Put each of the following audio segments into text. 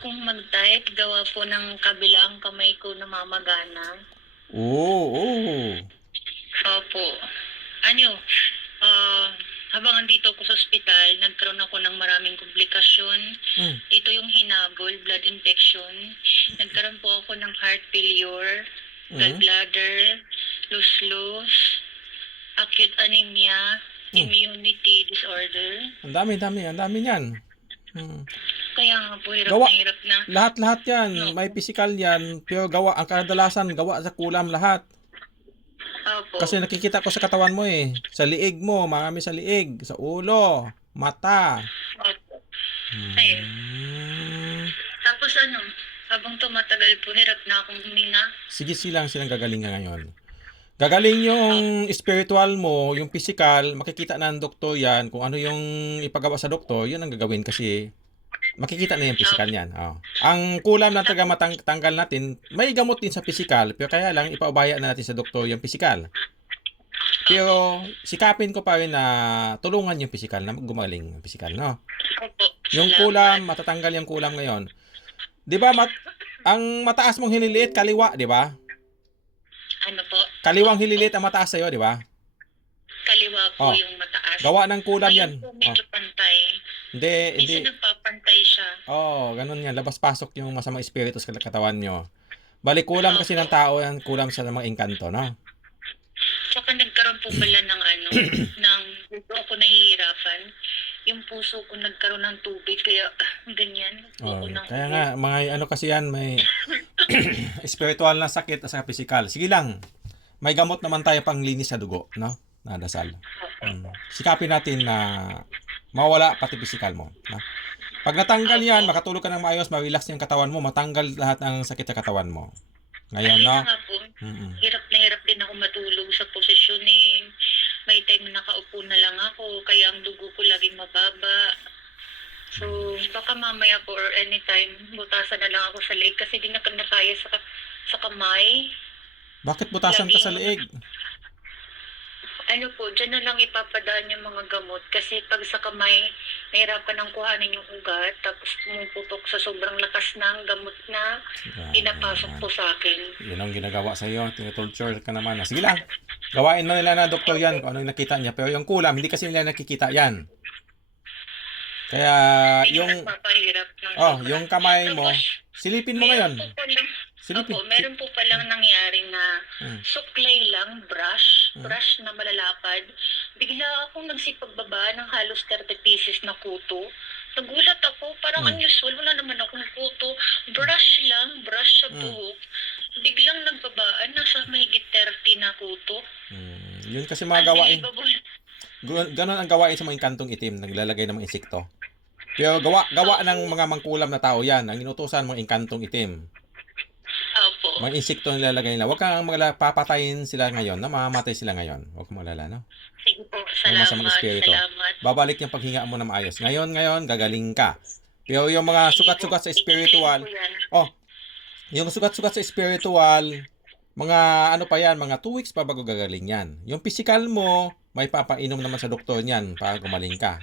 akong mag-type gawa po ng kabilang kamay ko namamagana. Oo. Opo. Ano, habang andito ako sa ospital, nagkaroon ako ng maraming komplikasyon. Mm. Ito yung hinabol, blood infection. Nagkaroon po ako ng heart failure, gallbladder, loose, acute anemia, immunity disorder. Ang dami niyan. Kaya nga po, hirap Gawa. na hirap na. Lahat yan, No. may physical yan, pero gawa, ang kadalasan gawa sa kulam lahat. Opo. Kasi nakikita ko sa katawan mo eh. Sa liig mo, marami sa liig, sa ulo, mata. Opo. Ayun. Tapos habang tumatagal po, hirap na akong huminga. Sige silang gagaling ka ngayon. Gagaling yung spiritual mo, yung physical, makikita na ng doktor yan. Kung ano yung ipagawa sa doktor, yun ang gagawin kasi makikita na yung physical niyan. Oh. Ang kulam na taga matanggal natin, may gamot din sa physical, pero kaya lang ipaubaya na natin sa doktor yung physical. Pero sikapin ko pa rin na tulungan yung physical na gumaling yung physical, no? Opo. Yung kulam, matatanggal yung kulam ngayon. 'Di ba ang mataas mong hililiit kaliwa, 'di ba? Ano po? Kaliwang hililiit ang mataas sa'yo, 'di ba? Kaliwa po yung mataas. Gawa ng kulam yan. Po, medyo pantay. Hindi. Minsan nagpapantay siya. Ganun yan. Labas-pasok yung masamang espiritu sa katawan nyo. Balik kulam kasi ng tao yan, kulam sa mga engkanto, no? Saka nagkaroon po pala ng ng dito ako nahihirapan. Yung puso ko nagkaroon ng tubig, kaya ganyan. Kaya nga, mga kasi yan, may spiritual na sakit at sa physical. Sige lang, may gamot naman tayo pang linis sa dugo, no? Nadasal. Sikapin natin na mawala pati physical mo, no? Pag natanggal yan, makatulog ka ng maayos, ma-relax yung katawan mo, matanggal lahat ng sakit sa katawan mo. Ngayon, no? Hirap na hirap din ako matulog sa positioning. May time na nakaupo na lang ako, kaya ang dugo ko laging mababa. So, baka mamaya po or anytime, butasan na lang ako sa leeg kasi di na kaya sa kamay. Bakit butasan ka sa leeg? Dyan na lang ipapadaan yung mga gamot kasi pag sa kamay, nahirapan ng kuhanin yung ugat tapos pumuputok sa sobrang lakas ng gamot na pinapasok po sa akin. Yun ang ginagawa sa iyo, tinutorture ka naman. Sige lang, gawain na nila na doktor yan kung ano yung nakita niya. Pero yung kulam, hindi kasi nila nakikita yan. Kaya yung kamay mo, silipin mo ngayon. Meron po palang nangyari na suklay lang, brush na malalapad. Bigla akong nagsipagbaba ng halos 30 pieces na kuto. Nagulat ako, parang unusual, wala naman akong kuto. Brush sa buhok. Biglang nagbabaan, nasa mahigit 30 na kuto. Yun kasi mga gawain. Ganon ang gawain sa mga kantong itim, naglalagay ng mga insekto. Pero gawa ng mga mangkulam na tao yan, ang inutusan mga inkantong itim. Mga insekto nilalagay nila. Huwag kang papatayin sila ngayon, na mamamatay sila ngayon. Huwag kang magalala, no? Sige po, salamat. Babalik yung paghinga mo na maayos. Ngayon, gagaling ka. Pero yung mga sugat-sugat sa spiritual, yung sugat-sugat sa spiritual, mga mga 2 weeks pa bago gagaling yan. Yung physical mo, may papainom naman sa doktor niyan para gumaling ka.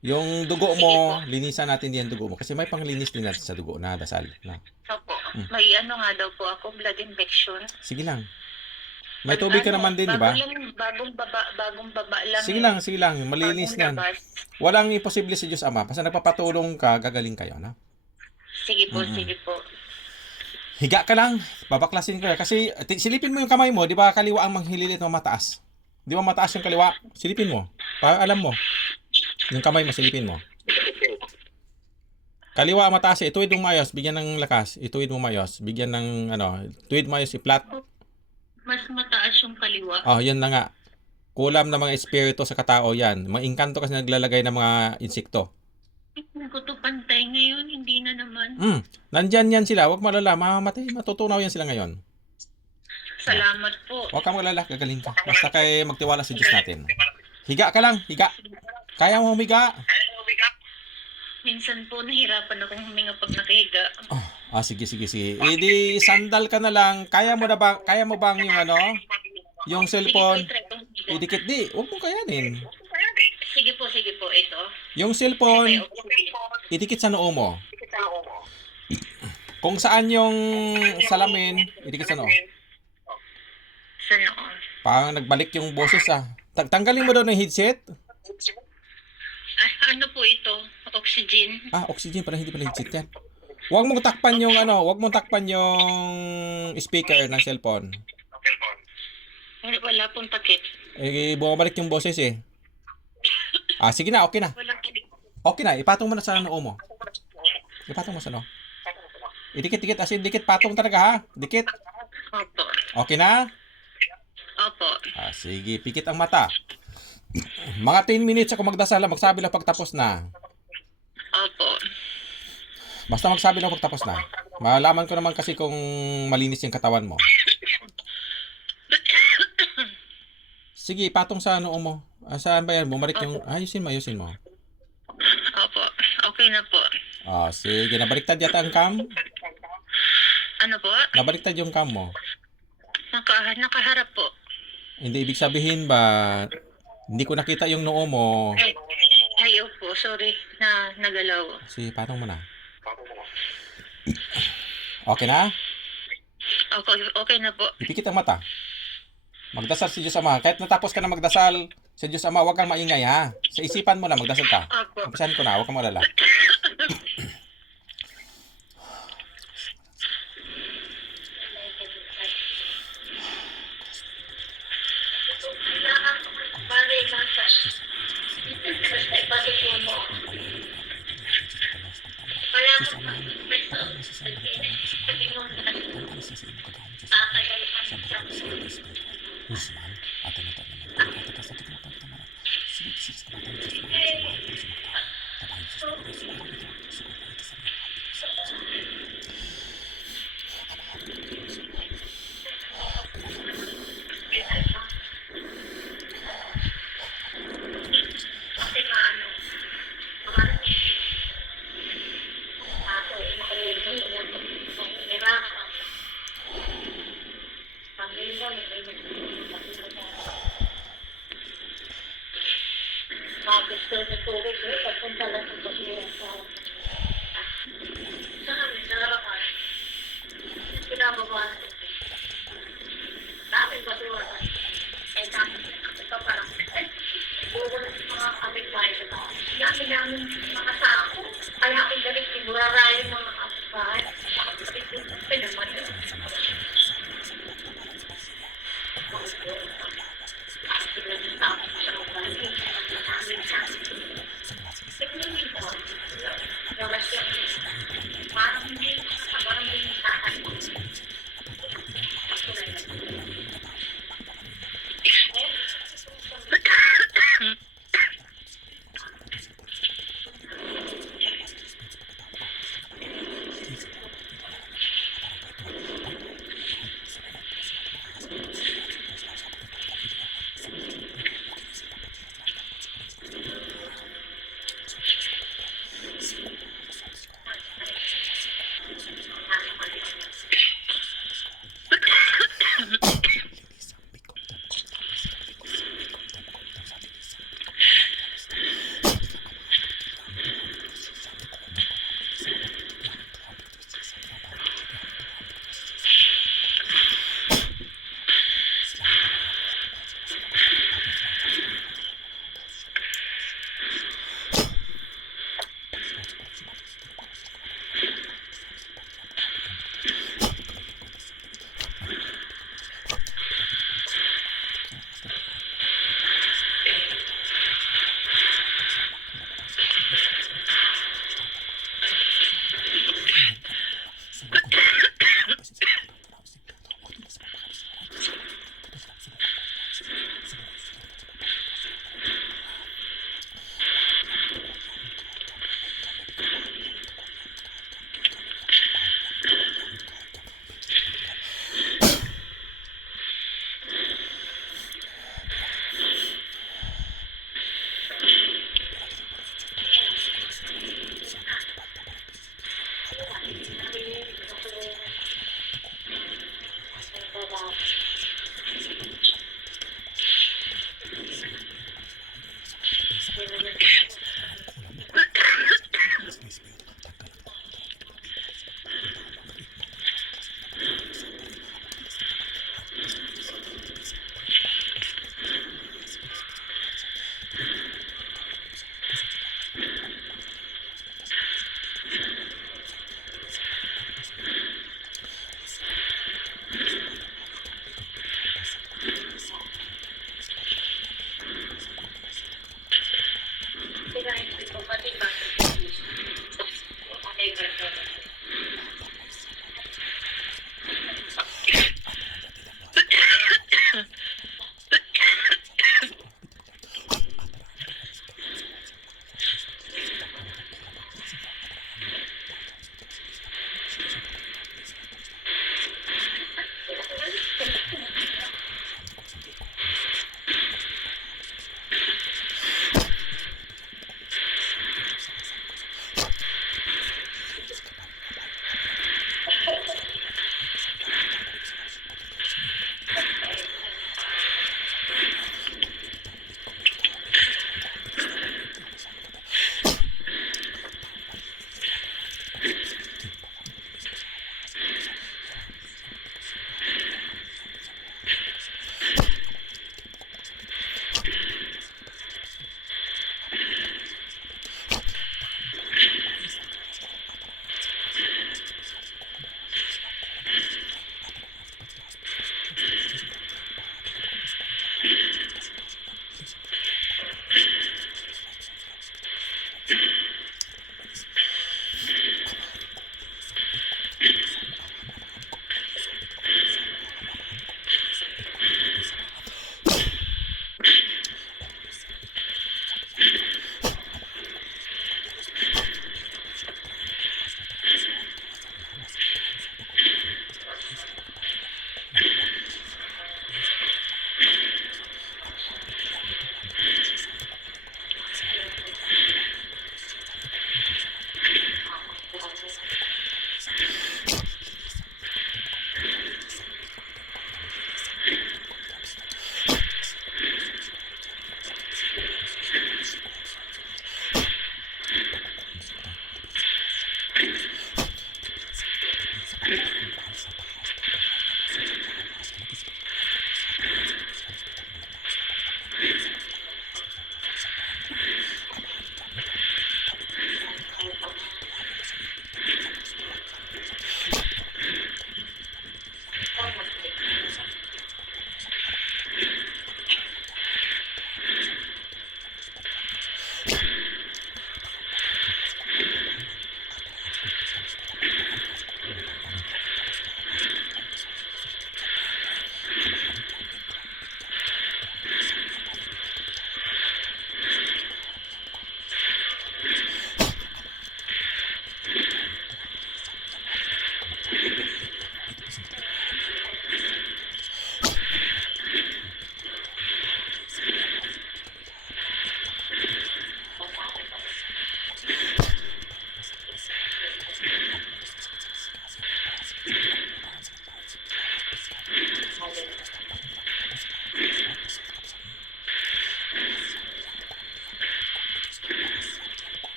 Yung dugo mo, linisan natin din yung dugo mo. Kasi may panglinis din natin sa dugo na dasal. No? Opo. May nga daw po ako, blood infection. Sige lang. May tubig ka naman din, di ba? Bagong baba lang. Sige lang. Malinis yan. Walang imposible sa Diyos Ama. Basta nagpapatulong ka, gagaling kayo. No? Sige po. Higa ka lang. Babaklasin ka. Kasi silipin mo yung kamay mo. Di ba kaliwa ang manghililit mo mataas? Di ba mataas yung kaliwa? Silipin mo. Para alam mo. Yung kamay mo, silipin mo. Kaliwa mataas, ituwid mo mayos, bigyan ng lakas. Ituwid mo mayos, bigyan ng tuwid mo mayos, i-flat. Mas mataas yung kaliwa. Yan na nga. Kulam na mga espiritu sa katao yan. Mga engkanto kasi naglalagay ng mga insekto. Kuto pantay ngayon, hindi na naman. Nandyan yan sila, huwag malala, mamamatay, matutunaw yan sila ngayon. Salamat po. Huwag kang malala, gagaling ka. Basta kay magtiwala sa Diyos natin. Higa ka lang, higa. Kaya mo humiga. Minsan po, nahirapan akong huminga pag nakahiga. Sige. Di sandal ka na lang. Kaya mo bang yung cellphone? Idikit huwag mo kayanin. Sige po, ito. Yung cellphone, idikit sa noo mo. Kung saan yung salamin, idikit sa noo. Sa noo. Parang nagbalik yung boses ah. Tanggalin mo daw ng headset. Ano po ito? Oxygen? Ah, oxygen pala, hindi pala headset yan. Huwag mong takpan yung huwag mong takpan yung speaker ng cellphone. Wala pong takip. Eh, bumabalik yung boses eh. Ah, sige na, okay na. Walang takip. Okay na, ipatong mo na sa noo mo. Ipatong mo sa noo. Idikit-dikit, as in, dikit, patong talaga ha. Dikit. Opo. Okay na? Opo. Ah, sige, pikit ang mata. Mga 10 minutes ako magdasal, magsabi lang pagtapos na. Opo. Basta magsabi lang pagtapos na. Malaman ko naman kasi kung malinis yung katawan mo. Sige, patong sa noo mo. Ah, saan ba yan? Bumalik yung... Ayusin mo. Opo. Okay na po. Ah, sige, nabaliktad yata ang cam. Ano po? Nabaliktad yung cam mo. Nakaharap po. Hindi ibig sabihin ba, hindi ko nakita yung noo mo. Ay, opo. Sorry na nagalaw. Sige, patong mo na. Okay na? Okay na po. Ipikit ang mata. Magdasal si Diyos Ama. Kahit natapos ka na magdasal sa Diyos Ama, huwag kang maingay ha. Sa isipan mo na, magdasal ka. Opo. Umpisahan ko na, huwag kang malala.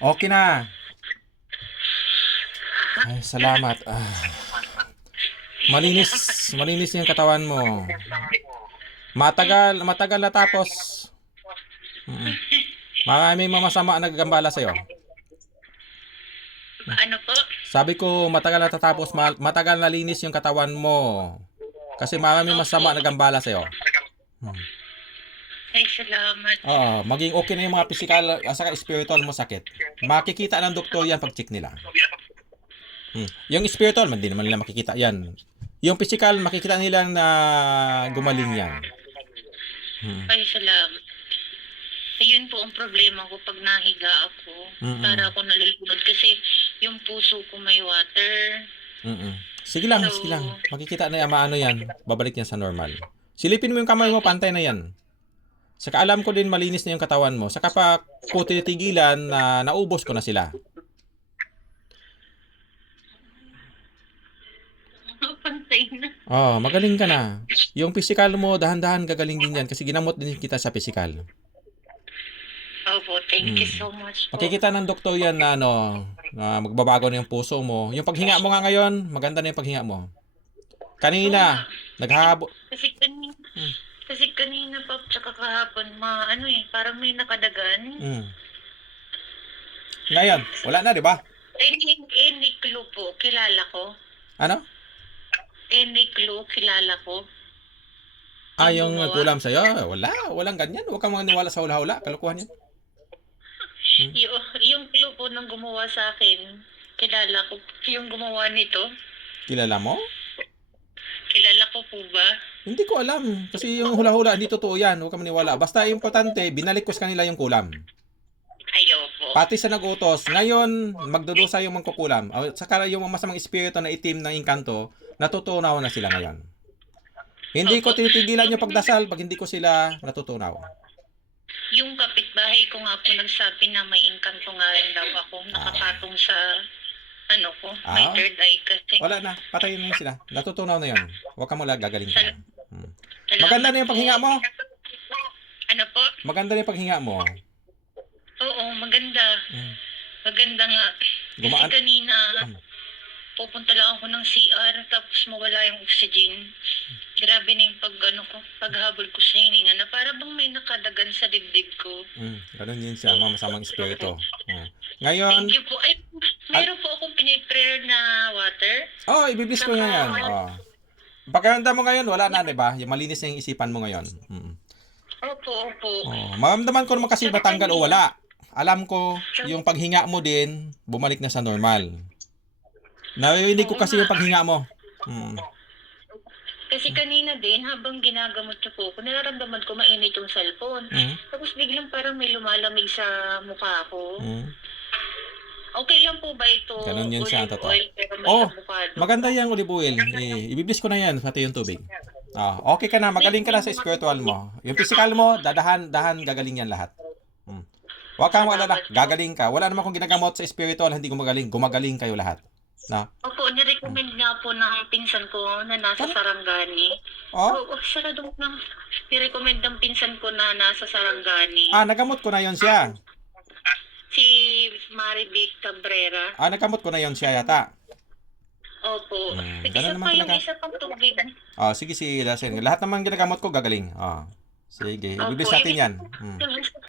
Okay na. Ay, salamat. Malinis yung katawan mo. Matagal na tapos. Maraming mamasama na nagagambala sa'yo. Ano po? Sabi ko, matagal na tatapos, matagal na linis yung katawan mo. Kasi maraming masama na nagambala sa'yo. Ay, salamat. Maging okay na yung mga physical at saka spiritual mo sakit. Makikita ng doktor yan pag check nila. Yung spiritual, hindi naman nila makikita yan. Yung physical, makikita nila na gumaling yan. Ay, salamat. Ayun po ang problema ko pag nahiga ako. Para ako nalulunod kasi yung puso ko may water. Sige lang. Makikita na yan, maano yan. Babalik yan sa normal. Silipin mo yung kamay mo, pantay na yan. Saka alam ko din malinis na yung katawan mo. Saka pa ko titigilan na naubos ko na sila. Pantay na. Magaling ka na. Yung physical mo, dahan-dahan gagaling din yan kasi ginamot din kita sa physical. Opo, thank you so much po. Makikita ng doktor yan na na magbabago na yung puso mo. Yung paghinga mo nga ngayon, maganda na yung paghinga mo. Kanina, naghahabo. Kasi kanina pa, tsaka kahapon, parang may nakadagan. Ngayon, wala na, di ba? Any clue po, kilala ko. Ano? Any clue, kilala ko. Yung kulam sa'yo? Walang ganyan. Huwag kang maniwala sa hula-hula. Kalukuhan yan. Yung clue po nang gumawa sa akin, kilala ko. Yung gumawa nito. Kilala mo? Kilala ko po ba? Hindi ko alam. Kasi yung hula-hula, hindi totoo yan. Huwag kang maniwala. Basta importante, binalik ko sa kanila yung kulam. Ayaw po. Pati sa nag-utos. Ngayon, magdudusa yung mangkukulam. Saka yung masamang espiritu na itim ng engkanto, natutunaw na sila ngayon. Hindi ko tinitigilan yung pagdasal pag hindi ko sila natutunaw. Yung kapitbahay ko nga po nagsabi na may engkanto nga rin daw ako. Nakapatong sa may third eye kasi. Wala na. Patayin na yun sila. Natutunaw na yun. Huwag ka mula gagaling ka. Maganda na yung paghinga mo. Ano po? Maganda na yung paghinga mo. Oo, maganda. Maganda nga. Kasi kanina, pupunta lang ako ng CR tapos mawala yung oxygen. Grabe na yung paghabol ko sa hininga na para bang may nakadagan sa dibdib ko. Ganun yun siya, mga masamang espiritu. Ngayon, thank you po. Ay, meron po akong pinipray na water. ibiblis ko na yan. Pagkanda mo ngayon, wala na, di ba? Yung malinis na yung isipan mo ngayon. Opo. Maramdaman ko naman kasi matanggal o wala. Alam ko, yung paghinga mo din, bumalik na sa normal. Narinig ko kasi yung paghinga mo. Kasi kanina din, habang ginagamot niyo po, nararamdaman ko mainit yung cellphone. Tapos biglang parang may lumalamig sa mukha ko. Okay lang po ba ito? Ganun yun siya, totoo. Pero may avocado. Maganda yung olive oil. Ibiblis ko na yan, pati yung tubig. Okay ka na, magaling ka na sa spiritual mo. Yung physical mo, dahan gagaling yan lahat. Huwag kang magalala, gagaling ka. Wala naman kung ginagamot sa spiritual, hindi gumagaling. Gumagaling kayo lahat. Opo, nirecommend nga po ng pinsan ko na nasa Sarangani. Sarado na. Nirecommend ng pinsan ko na nasa Sarangani. Nagamot ko na yon siya. Si Marivic Cabrera. Nagamot ko na yon siya yata. Opo. Ganun Isa naman pa yung talaga. isa pang tubig. Sige, si Lassen. Lahat naman ginagamot ko, gagaling. Sige, ibiblis natin yan.